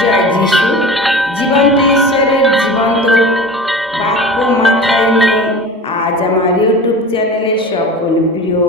জয় যিশু জীবন্ত ঈশ্বরের জীবন্ত বাক্য মাথায় নিয়ে আজ আমার ইউটিউব চ্যানেলে সকল প্রিয়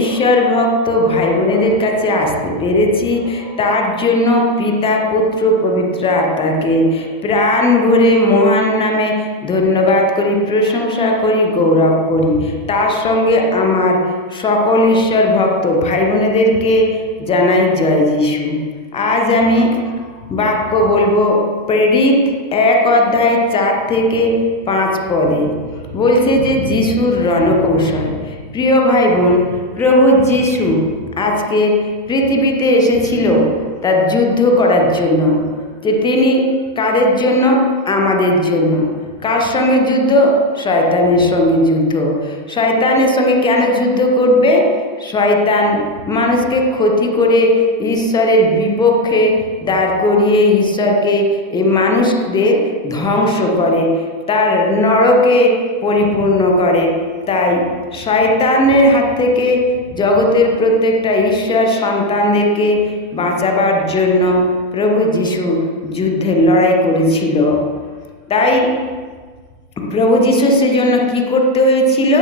ঈশ্বর ভক্ত ভাই বোনেদের কাছে আসতে পেরেছি। তার জন্য পিতা, পুত্র, পবিত্র আত্মাকে প্রাণ ভরে মহান নামে ধন্যবাদ করি, প্রশংসা করি, গৌরব করি। তার সঙ্গে আমার সকল ঈশ্বর ভক্ত ভাই বোনেদেরকে জানাই জয় যিশু। আজ আমি বাক্য বলব, প্রেরিত এক অধ্যায় চার থেকে পাঁচ পদে। বলছে যে যিশুর রণকৌশল। প্রিয় ভাই বোন প্রভু যিশু আজকে পৃথিবীতে এসেছিল তার যুদ্ধ করার জন্য, যে তিনি কাদের জন্য? আমাদের জন্য। কার সঙ্গে যুদ্ধ? শয়তানের সঙ্গে যুদ্ধ। শয়তানের সঙ্গে কেন যুদ্ধ করবে? শয়তান মানুষকে ক্ষতি করে ঈশ্বরের বিপক্ষে দাঁড় করিয়ে ঈশ্বরকে এই মানুষদের ধ্বংস করে, তার নরকে পরিপূর্ণ করে। তাই শয়তানের হাত থেকে জগতের প্রত্যেকটা ঈশ্বর সন্তানদেরকে বাঁচাবার জন্য প্রভু যিশু যুদ্ধের লড়াই করেছিল। তাই প্রভু যিশু সেজন্য কি করতে হয়েছিল?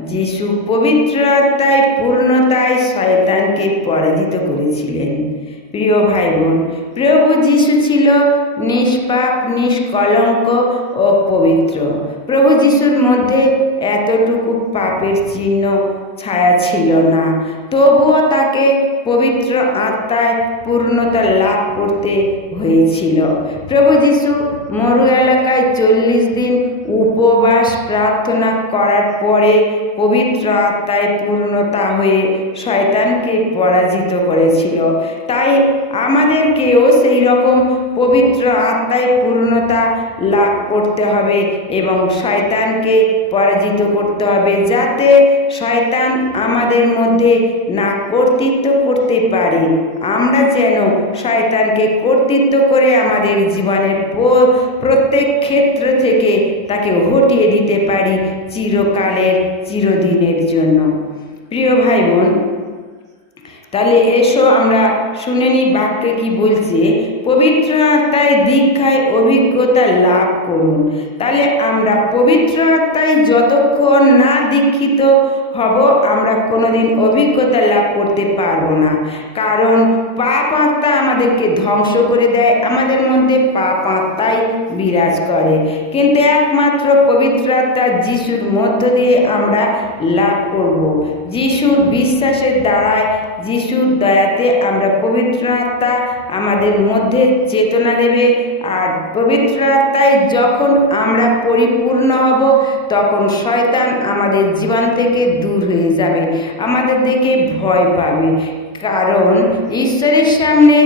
যিশু পবিত্রতায় পূর্ণতায় শয়তানকে পরাজিত করেছিলেন। প্রিয় ভাই বোন প্রভু যিশু ছিল নিষ্পাপ, নিষ্কলঙ্ক ও পবিত্র। প্রভু যিশুর মধ্যে এতটুকু পাপের চিহ্ন ছায়া ছিল না। তবুও তাকে পবিত্র আত্মায় পূর্ণতা লাভ করতে হয়েছিল। প্রভু যিশু মরু এলাকায় চল্লিশ দিন উপবাস প্রার্থনা করার পরে পবিত্র আত্মায় পূর্ণতা হয়ে শয়তানকে পরাজিত করেছিল। তাই আমাদেরকেও সেই রকম পবিত্র আত্মায় পূর্ণতা লাভ করতে হবে এবং শয়তানকে পরাজিত করতে হবে যাতে শয়তান আমাদের মধ্যে না কর্তৃত্ব করতে পারে। আমরা যেন শয়তানকে কর্তৃত্ব করে আমাদের জীবনের প্রত্যেক ক্ষেত্র থেকে তাকে হটিয়ে দিতে পারি চিরকালের, চিরদিনের জন্য। প্রিয় ভাই বোন তাহলে এসো আমরা শুনে নিই বাক্যে কি বলছে? পবিত্র আত্মায় দীক্ষায় অভিজ্ঞতা লাভ করুন। তাহলে আমরা পবিত্র আত্মায় যতক্ষণ না দীক্ষিত হব, আমরা কোনোদিন অভিজ্ঞতা লাভ করতে পারব না। কারণ পাপ আত্মা আমাদেরকে ধ্বংস করে দেয়, আমাদের মধ্যে পাপ আত্মাই বিরাজ করে। কিন্তু একমাত্র পবিত্র আত্মা যিশুর মধ্য দিয়ে আমরা লাভ করব। যিশুর বিশ্বাসের দ্বারায়, যিশুর দয়াতে আমরা পবিত্র আত্মা আমাদের মধ্যে চেতনা দেবে। আর পবিত্র আত্মায় যখন আমরা পরিপূর্ণ হব, তখন শয়তান আমাদের জীবন থেকে দূর হয়ে যাবে। আমাদের দিকে ভয় পাবে। কারণ ঈশ্বরের সামনে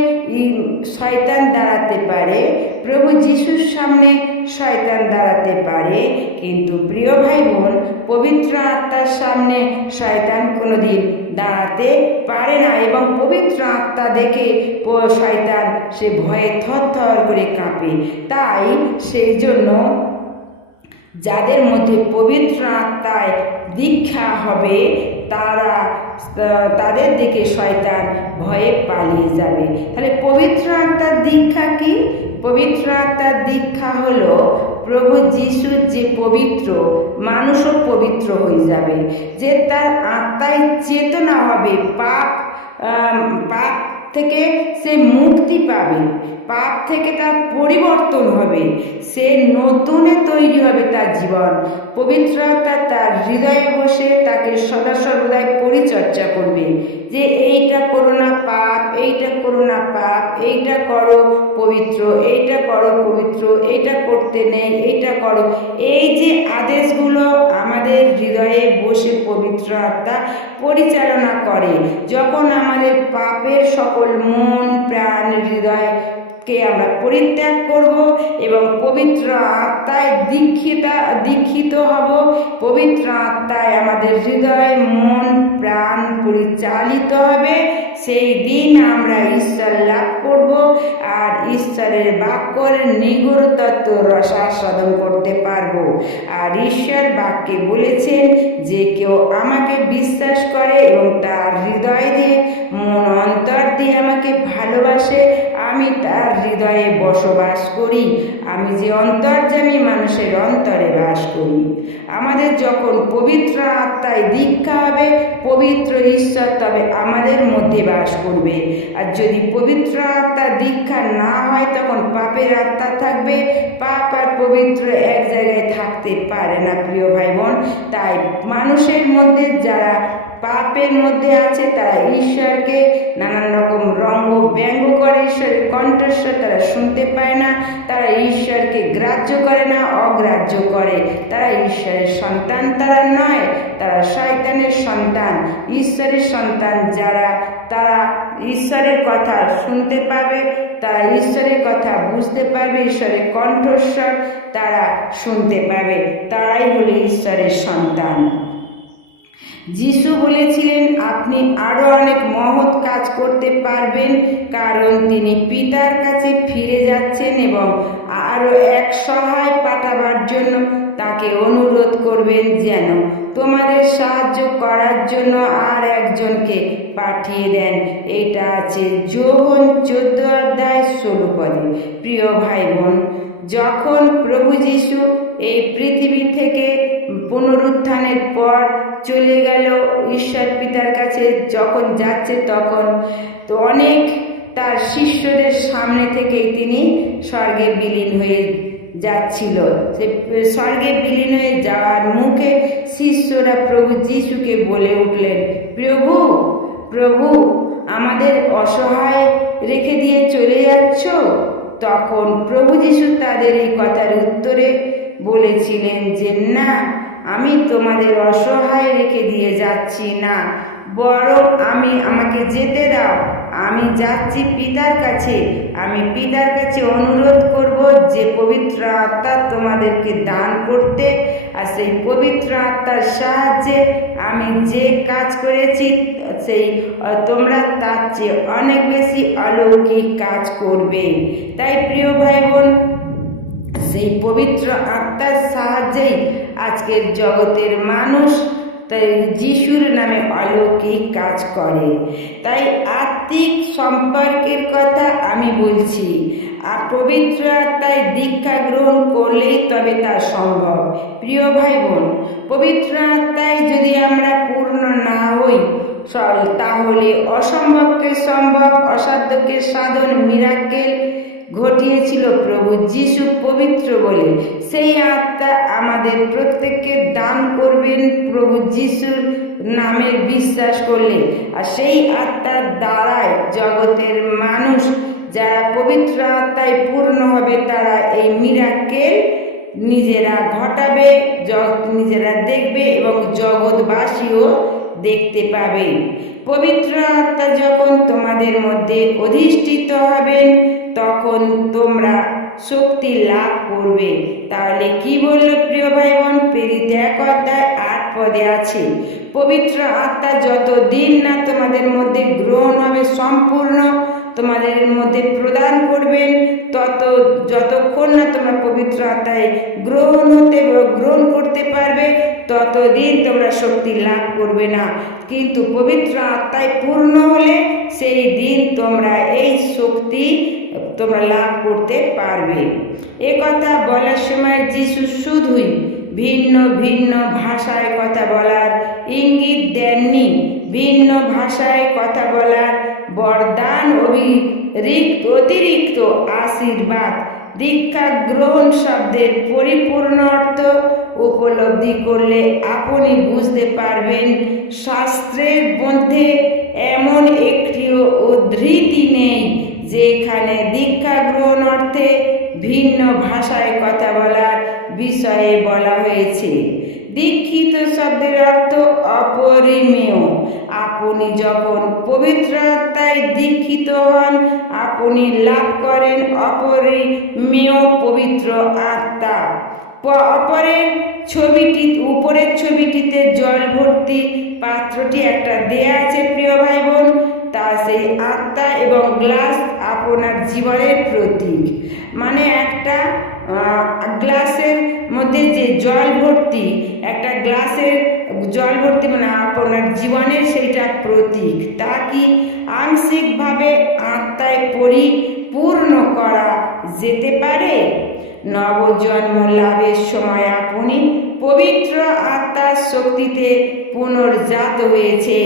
শয়তান দাঁড়াতে পারে, প্রভু যিশুর সামনে শয়তান দাঁড়াতে পারে, কিন্তু প্রিয় ভাই বোন পবিত্র আত্মার সামনে শয়তান কোনোদিন দাঁড়াতে পারে না এবং পবিত্র আত্মা দেখে শয়তান সে ভয়ে থর করে কাঁপে। তাই সেই জন্য যাদের মধ্যে পবিত্র আত্মায় দীক্ষা হবে, তারা তাদের দিকে শয়তান ভয়ে পালিয়ে যাবে। তাহলে পবিত্র আত্মার দীক্ষা কি? পবিত্র আত্মার দীক্ষা হলো প্রভু যিশুর যে পবিত্র, মানুষও পবিত্র হয়ে যাবে। যে তার আত্মায় চেতনা হবে, পাপ পাপ থেকে সে মুক্তি পাবে। পাপ থেকে তার পরিবর্তন হবে। সে নতুনে তৈরি হবে তার জীবন। পবিত্রতা তার হৃদয়ে বসে তাকে সদা সর্বদাই পরিচর্যা করবে যে, এইটা করো না পাপ, এইটা করো না পাপ, এইটা করো পবিত্র, এইটা করো পবিত্র, এইটা করতে নেই, এইটা করো। এই যে আদেশগুলো আমাদের হৃদয়ে বসে পবিত্র আত্মা পরিচালনা করে, যখন আমাদের পাপের সকল মন, প্রাণ, হৃদয় কে আমরা পরিত্যাগ করব এবং পবিত্র আত্মায় দীক্ষিতা, দীক্ষিত হব। পবিত্র আত্মায় আমাদের হৃদয়, মন, প্রাণ পরিচালিত হবে। সেই দিন আমরা ঈশ্বর লাভ করব আর ঈশ্বরের বাক্যর নিগুড় তত্ত্ব রসাস্বাদন করতে পারব। আর ঈশ্বর বাক্যে বলেছেন যে কেউ আমাকে বিশ্বাস করে এবং তার হৃদয় দিয়ে, মন অন্তর দিয়ে আমাকে ভালোবাসে আমি তার হৃদয়ে বসবাস করি, আমি যে অন্তর্যামী মানুষের অন্তরে বাস করি। আমাদের যখন পবিত্র আত্মায় দীক্ষা হবে, পবিত্র ঈশ্বর তবে আমাদের মধ্যে বাস করবে। আর যদি পবিত্র আত্মা দীক্ষা না হয়, তখন পাপের আত্মা থাকবে। পাপ আর পবিত্র এক জায়গায় থাকতে পারে না, প্রিয় ভাই বোন তাই মানুষের মধ্যে যারা পাপের মধ্যে আছে, তারা ঈশ্বরকে নানান রকম রঙ্গ ব্যঙ্গ করে, ঈশ্বরের কণ্ঠস্বর তারা শুনতে পায় না, তারা ঈশ্বরকে গ্রাহ্য করে না, অগ্রাহ্য করে। তারা ঈশ্বরের সন্তান তারা নয়, তারা শয়তানের সন্তান। ঈশ্বরের সন্তান যারা, তারা ঈশ্বরের কথা শুনতে পাবে, তারা ঈশ্বরের কথা বুঝতে পারবে, ঈশ্বরের কণ্ঠস্বর তারা শুনতে পাবে। তারাই হলো ঈশ্বরের সন্তান। যিশু বলেছিলেন, আপনি আরও অনেক মহৎ কাজ করতে পারবেন, কারণ তিনি পিতার কাছে ফিরে যাচ্ছেন এবং আরও এক সহায় পাঠাবার জন্য তাকে অনুরোধ করবেন যেন তোমাদের সাহায্য করার জন্য আর একজনকে পাঠিয়ে দেন। এটা আছে যৌবন চোদ্দ অধ্যায় ষোলো পদে। প্রিয় ভাই বোন যখন প্রভু যিশু এই পৃথিবী থেকে পুনরুত্থানের পর চলে গেল ঈশ্বর পিতার কাছে যখন যাচ্ছে তখন। তো অনেক তার শিষ্যদের সামনে থেকেই তিনি স্বর্গে বিলীন হয়ে যাচ্ছিল। সে স্বর্গে বিলীন হয়ে যাওয়ার মুখে শিষ্যরা প্রভু যিশুকে বলে উঠলেন, প্রভু প্রভু, আমাদের অসহায় রেখে দিয়ে চলে যাচ্ছ? তখন প্রভু যিশু তাদের এই কথার উত্তরে বলেছিলেন যে, না, আমি তোমাদের অসহায় রেখে দিয়ে যাচ্ছি না। বরং আমি আমাকে যেতে দাও। আমি যাচ্ছি পিতার কাছে। আমি পিতার কাছে অনুরোধ করব যে, পবিত্র আত্মা তোমাদেরকে দান করতে। আর সেই পবিত্র আত্মার সাহায্যে আমি যে কাজ করেছি, সেই তোমরা তার চেয়ে অনেক বেশি অলৌকিক কাজ করবে। তাই প্রিয় ভাই বোন সেই পবিত্র আত্মার সাহায্যেই আজকের জগতের মানুষ তাই যিশুর নামে অলৌকিক কাজ করে। তাই আত্মিক সম্পর্কের কথা আমি বলছি। আর পবিত্র আত্মায় দীক্ষা গ্রহণ করলেই তবে তা সম্ভব। প্রিয় ভাই বোন পবিত্র আত্মায় যদি আমরা পূর্ণ না হই তাহলে অসম্ভবকে সম্ভব, অসাধ্যকে সাধন, মিরাক্কেল ঘটিয়েছিল প্রভু যিশু পবিত্র বলে। সেই আত্মা আমাদের প্রত্যেককে দান করবেন প্রভু যিশুর নামের বিশ্বাস করলে। আর সেই আত্মার দ্বারায় জগতের মানুষ যারা পবিত্র আত্মায় পূর্ণ হবে, তারা এই মিরাক্কেল নিজেরা ঘটাবে নিজেরা দেখবে এবং জগৎবাসীও দেখতে পাবে। পবিত্র আত্মা যখন তোমাদের মধ্যে অধিষ্ঠিত হবেন তখন তোমরা শক্তি লাভ করবে। তাহলে কি বলল প্রিয় ভাই বোন প্রেরিত এক অধ্যায় আট পদে আছে, পবিত্র আত্মা যত দিন না তোমাদের মধ্যে গ্রহণ হবে সম্পূর্ণ তোমাদের মধ্যে প্রদান করবেন, তত যতক্ষণ না তোমরা পবিত্র আত্মায় গ্রহণ হতে গ্রহণ করতে পারবে, ততদিন তোমরা শক্তি লাভ করবে না। কিন্তু পবিত্র আত্মায় পূর্ণ হলে সেই দিন তোমরা এই শক্তি তোমরা লাভ করতে পারবে। এ কথা বলার সময় যিশু শুধুই ভিন্ন ভিন্ন ভাষায় কথা বলার ইঙ্গিত দেননি। ভিন্ন ভাষায় কথা বলার বরদান অতিরিক্ত অতিরিক্ত আশীর্বাদ দীক্ষা গ্রহণ শব্দের পরিপূর্ণ অর্থ উপলব্ধি করলে আপনি বুঝতে পারবেন শাস্ত্রের মধ্যে এমন একটিও উদ্ধৃতি নেই যেখানে দীক্ষা গ্রহণ অর্থে ভিন্ন ভাষায় কথা বলার বিষয়ে বলা হয়েছে। দীক্ষিত শব্দের অর্থ অপরিমেয়। আপনি যখন পবিত্র আত্মায় দীক্ষিত হন, আপনি লাভ করেন অপরিমেয় পবিত্র আত্মা। অপরের ছবিটি উপরের ছবিটিতে জল ভর্তি পাত্রটি একটা দেয়া আছে, প্রিয় ভাই বোন তা সেই আত্মা এবং গ্লাস আপনার জীবনের প্রতীক। মানে একটা গ্লাসের মধ্যে যে জল ভর্তি, একটা গ্লাসের জল ভর্তি মানে আপনার জীবনের সেইটা প্রতীক, তা কি আংশিকভাবে আত্মায় পরিপূর্ণ করা যেতে পারে? নবজন্ম লাভের সময় আপনি পবিত্র আত্মার শক্তিতে পুনর্জাত হয়েছে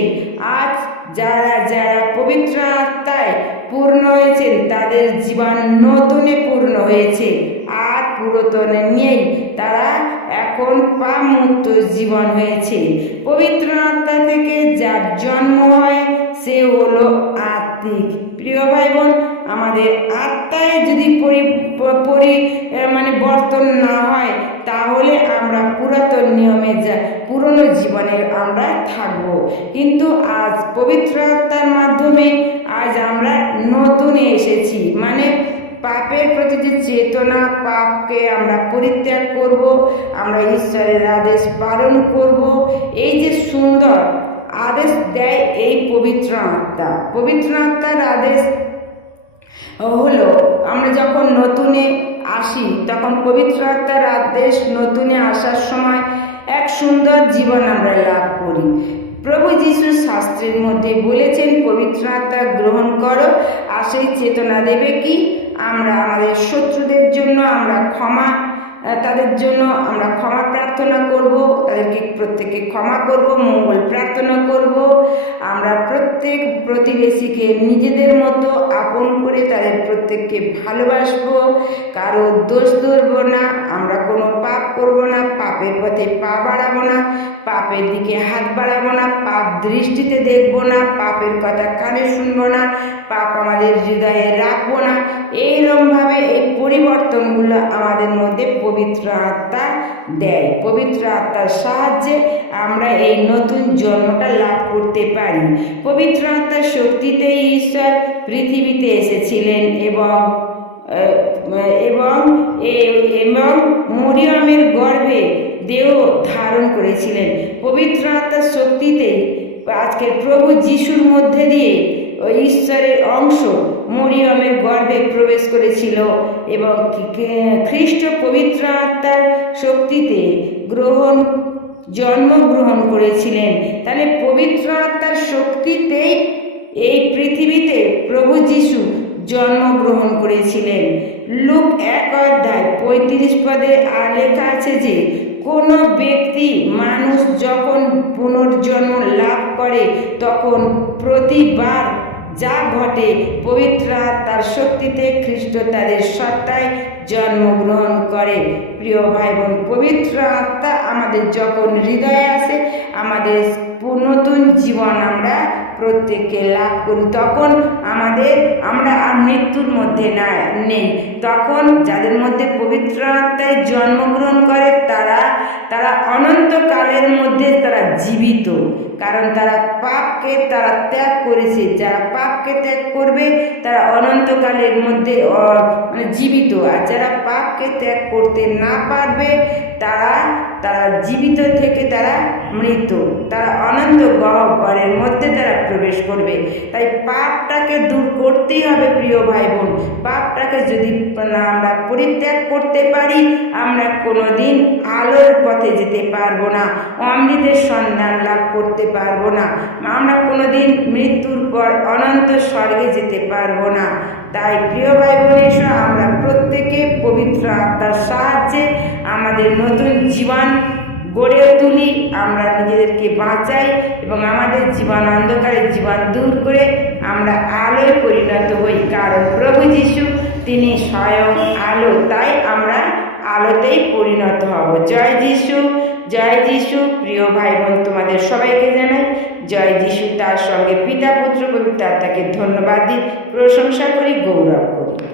আজ যারা যারা পবিত্র আত্মায় পূর্ণ হয়েছেন তাদের জীবন নতুনে পূর্ণ হয়েছে। আর পুরাতনে নিয়েই তারা এখন পামুক্ত জীবন হয়েছে। পবিত্র আত্মা থেকে যার জন্ম হয়, সে হলো আত্মিক। প্রিয় ভাই বোন আমাদের আত্মায় যদি পরি পরি মানে বর্তন না হয়, তাহলে আমরা পুরাতন নিয়মে যা, পুরনো জীবনের আমরা থাকব। কিন্তু আজ পবিত্র আত্মার মাধ্যমে নতুনে এসেছি। মানে পাপের প্রতি যে চেতনা পাপকে আমরা পরিত্যাগ করব, আমরা ঈশ্বরের আদেশ পালন করব, এই যে সুন্দর আদেশ দেয় এই পবিত্র আত্মা। পবিত্র আত্মার আদেশ হলো, আমরা যখন নতুনে আসি, তখন পবিত্র আত্মার আদেশ নতুনে আসার সময় এক সুন্দর জীবন আমরা লাভ করি। প্রভু যিশু শাস্ত্রের মধ্যে বলেছেন, পবিত্র আত্মা গ্রহণ করো আর সেই চেতনা দেবে কি? আমরা আমাদের শত্রুদের জন্য আমরা ক্ষমা তাদের জন্য আমরা ক্ষমা প্রার্থনা করব, তাদেরকে প্রত্যেককে ক্ষমা করব, মঙ্গল প্রার্থনা করব। আমরা প্রত্যেক প্রতিবেশীকে নিজেদের মতো আপন করে তাদের প্রত্যেককে ভালোবাসবো, কারও দোষ ধরব না, আমরা কোনো পাপ করব না পাপের পথে পা বাড়াবো না, পাপের দিকে হাত বাড়াবো না, পাপ দৃষ্টিতে দেখব না, পাপের কথা কানে শুনব না, পাপ আমাদের হৃদয়ে রাখব না। এইরকমভাবে এই পরিবর্তনগুলো আমাদের মধ্যে পবিত্র আত্মা দেয়। পবিত্র আত্মার সাহায্যে আমরা এই নতুন জন্মটা লাভ করতে পারি। পবিত্র আত্মার শক্তিতে ঈশ্বর পৃথিবীতে এসেছিলেন এবং এবং এবং গর্ভে দেহ ধারণ করেছিলেন। পবিত্র আত্মার শক্তিতে আজকে প্রভু যিশুর মধ্যে দিয়ে ওই ঈশ্বরের অংশ মরিয়মের গর্ভে প্রবেশ করেছিল এবং খ্রিস্ট পবিত্র আত্মার শক্তিতে গ্রহণ, জন্মগ্রহণ করেছিলেন। তাহলে পবিত্র আত্মার শক্তিতেই এই পৃথিবীতে প্রভু যিশু জন্মগ্রহণ করেছিলেন। লুক এক অধ্যায় পঁয়ত্রিশ পদে আর লেখা আছে যে কোনো ব্যক্তি মানুষ যখন পুনর্জন্ম লাভ করে, তখন প্রতিবার যা ঘটে, পবিত্র তার শক্তিতে খ্রিস্ট তাদের সত্তায় জন্মগ্রহণ করে। প্রিয় ভাই বোন, পবিত্র আত্মা আমাদের যখন হৃদয়ে আসে, আমাদের নতুন জীবন আমরা প্রত্যেককে লাভ করি। তখন আমাদের, আমরা আর মৃত্যুর মধ্যে না নেই। তখন যাদের মধ্যে পবিত্র আত্মায় জন্মগ্রহণ করে, তারা তারা অনন্তকালের মধ্যে তারা জীবিত। কারণ তারা পাপকে তারা ত্যাগ করেছে। যারা পাপকে ত্যাগ করবে, তারা অনন্তকালের মধ্যে মানে জীবিত। আর যারা পাপকে ত্যাগ করতে না পারবে, তারা তারা জীবিত থেকে তারা মৃত তারা অনন্ত গহ্বরের মধ্যে তারা প্রবেশ করবে। তাই পাপটাকে দূর করতেই হবে প্রিয় ভাই বোন পাপটাকে যদি আমরা পরিত্যাগ করতে পারি, আমরা কোনোদিন আলোর পথে যেতে পারব না, অমৃতের সন্ধান লাভ করতে পারব না, আমরা কোনোদিন মৃত্যুর পর অনন্ত স্বর্গে যেতে পারব না। তাই প্রিয় ভাই এসো আমরা প্রত্যেকে পবিত্র আত্মার সাহায্যে আমাদের নতুন জীবন গড়ে তুলি, আমরা নিজেদেরকে বাঁচাই এবং আমাদের জীবন অন্ধকারের জীবন দূর করে আমরা আলোয় পরিণত হই। কারণ প্রভু যিশু, তিনি স্বয়ং আলো, তাই আমরা আলোতেই পরিণত হব। জয় যিশু জয় যিশু। প্রিয় ভাই বোন তোমাদের সবাইকে জানাই, জয় যিশু। তার সঙ্গে পিতা, পুত্র, পবিত্র আত্মাকে ধন্যবাদ দিই, প্রশংসা করি, গৌরব করি।